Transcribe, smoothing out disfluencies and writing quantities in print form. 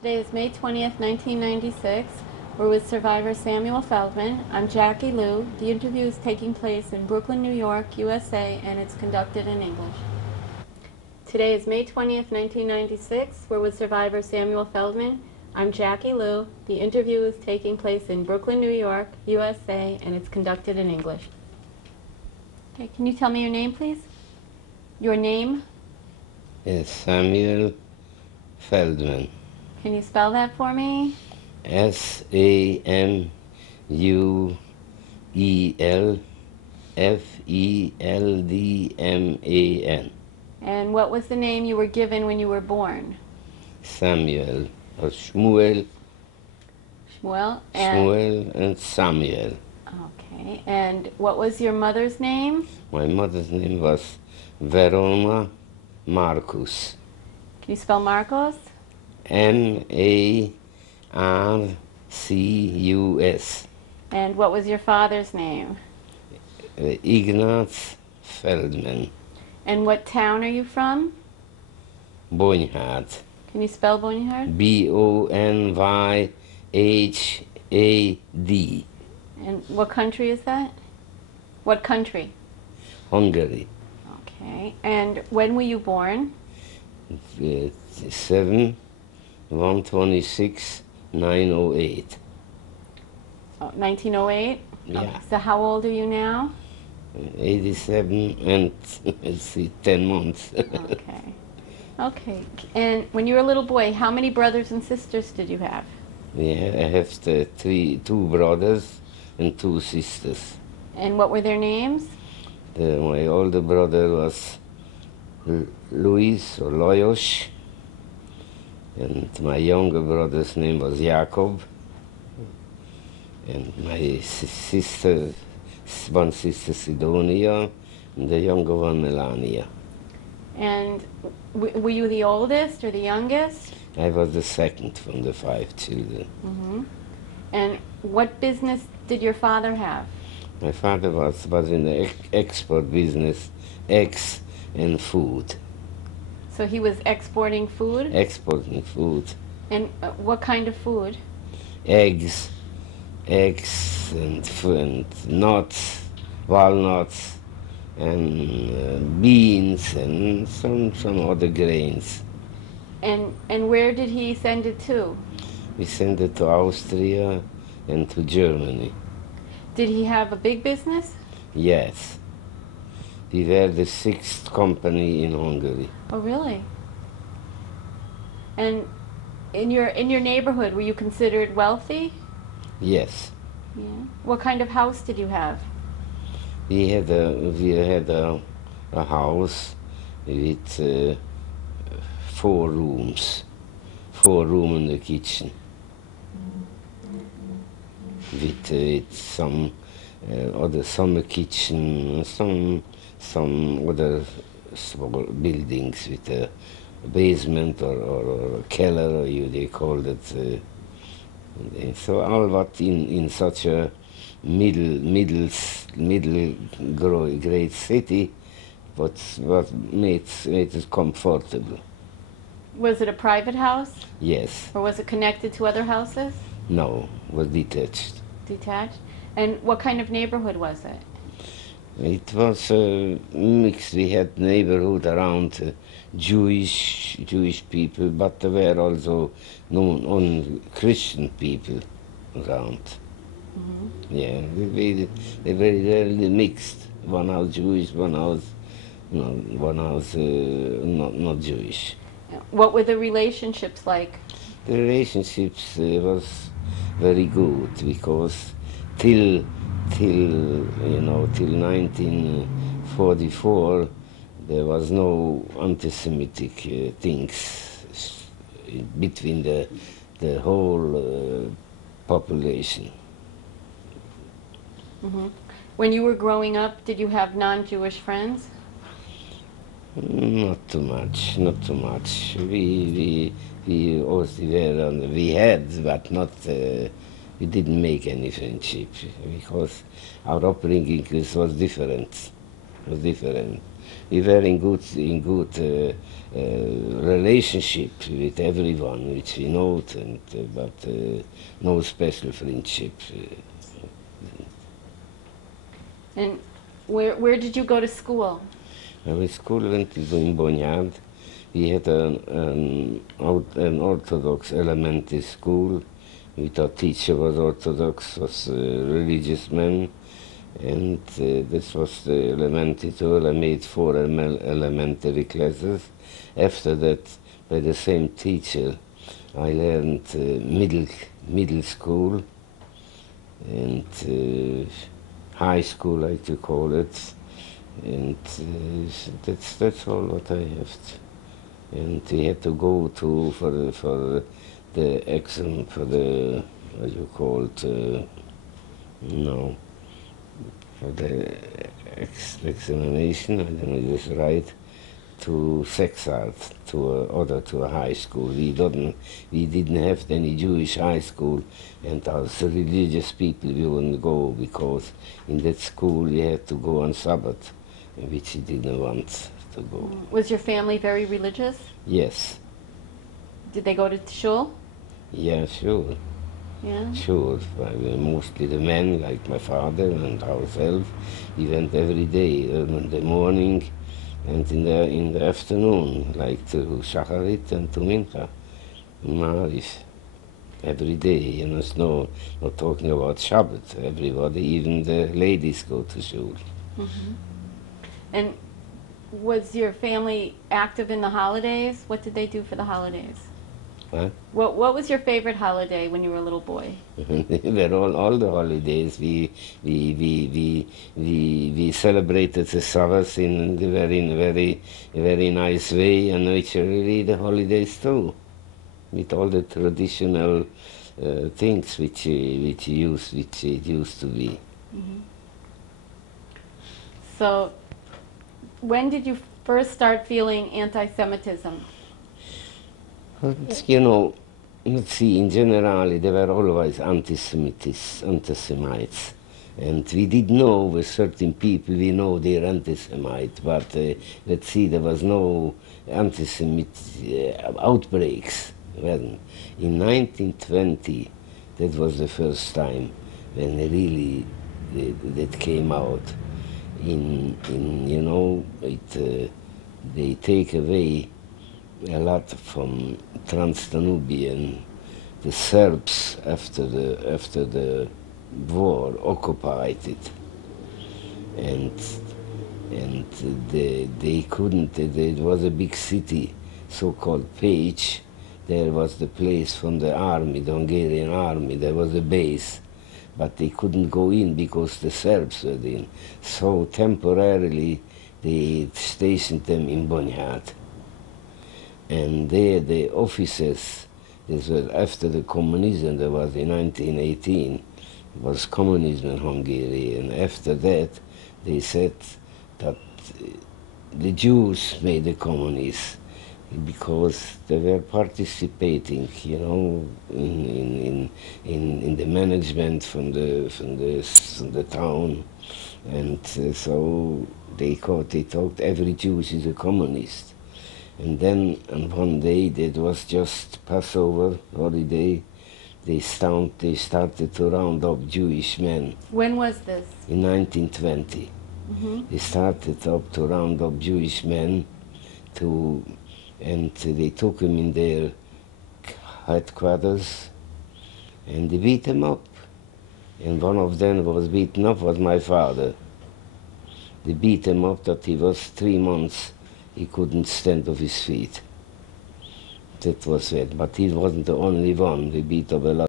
Today is May 20th, 1996. We're with survivor Samuel Feldman. I'm Jackie Liu. The interview is taking place in Brooklyn, New York, USA, and it's conducted in English. Today is May 20th, 1996. We're with survivor Samuel Feldman. I'm Jackie Liu. The interview is taking place in Brooklyn, New York, USA, and it's conducted in English. Okay, can you tell me your name, please? Your name? Yes, Samuel Feldman. Can you spell that for me? Samuel Feldman. And what was the name you were given when you were born? Samuel, or Shmuel. Shmuel. Shmuel and Samuel. Okay. And what was your mother's name? My mother's name was Verona Marcus. Can you spell Marcos? Marcus. And what was your father's name? Ignaz Feldman. And what town are you from? Bonyhard. Can you spell Bonyhard? Bonyhad. And what country is that? What country? Hungary. Okay. And when were you born? 7/126/908. Oh, 1908? Yeah. Okay. So how old are you now? 87 and let's see, 10 months. Okay. Okay. And when you were a little boy, how many brothers and sisters did you have? Yeah, I have two brothers and 2 sisters. And what were their names? My older brother was Luis or Loyos, and my younger brother's name was Jacob, and my one sister Sidonia, and the younger one Melania. And were you the oldest or the youngest? I was the second from the 5 children. Mm-hmm. And what business did your father have? My father was in the export business, eggs and food. So he was exporting food? Exporting food. And what kind of food? Eggs and nuts, walnuts, and beans and some other grains. And where did he send it to? We sent it to Austria and to Germany. Did he have a big business? Yes. We were the 6th company in Hungary. Oh, really? And in your neighborhood, were you considered wealthy? Yes. Yeah. What kind of house did you have? We had a house with 4 rooms. 4 rooms in the kitchen. With some other summer kitchen, some other small buildings with a basement or a keller, they called it. So all what in such a middle great city, what made it comfortable. Was it a private house? Yes. Or was it connected to other houses? No, was detached. Detached? And what kind of neighborhood was it? It was mixed. We had neighborhood around Jewish people, but there were also non-Christian people around. Mm-hmm. Yeah, they very rarely mixed. One house Jewish, one house not Jewish. What were the relationships like? The relationships was very good because till 1944 there was no anti-Semitic things between the whole population. Mm-hmm. When you were growing up, did you have non-Jewish friends? Not too much. We also we had, but not. We didn't make any friendship because our upbringing was different. We were relationship with everyone which we know, and but no special friendship. And where did you go to school? Our school went in Bonjard. We had an Orthodox elementary school. With our teacher was Orthodox, was a religious man, and this was the elementary school. I made four elementary classes. After that, by the same teacher, I learned middle school and high school, like to call it, and that's all what I have. And we had to go to for the exam for the what you call it no for the examination. I don't know if it's right, to sex art, to a high school. We didn't have any Jewish high school, and as religious people we wouldn't go because in that school you had to go on Sabbath, which we didn't want to go. Was your family very religious? Yes, Did they go to shul? yeah, sure. Yeah. Sure, mostly the men, like my father and ourselves, we went every day, in the morning and in the afternoon, like to Shacharit and to Mincha, Ma'ariv, every day. You know, it's not talking about Shabbat. Everybody, even the ladies, go to shul. And was your family active in the holidays? What did they do for the holidays? Huh? What was your favorite holiday when you were a little boy? Were all the holidays. We celebrated the Sabbath in a very nice way, and naturally the holidays too, with all the traditional things which it used to be. So, when did you first start feeling anti-Semitism? You know, let's see, in general, there were always anti-Semites, and we did know with certain people, we know they're anti-Semite, but let's see, there was no anti-Semite outbreaks. Well, in 1920, that was the first time when really that came out. You know, they take away a lot from Trans-Danubian. The Serbs after the war occupied it, and they couldn't. It was a big city, so-called Page. There was the place from the army, the Hungarian army. There was a base, but they couldn't go in because the Serbs were in. So temporarily they stationed them in Bonjad. And there the officers, this was after the communism, that was in 1918, was communism in Hungary, and after that they said that the Jews made the communists because they were participating, you know, in the management from the town, and so they thought every Jew is a communist. And then on one day, that was just Passover holiday, they started to round up Jewish men. When was this? In 1920. They started up to round up Jewish men and they took them in their headquarters and they beat them up. And one of them was beaten up was my father. They beat him up that he was 3 months. He couldn't stand off his feet. That was it. But he wasn't the only one. They beat up a lot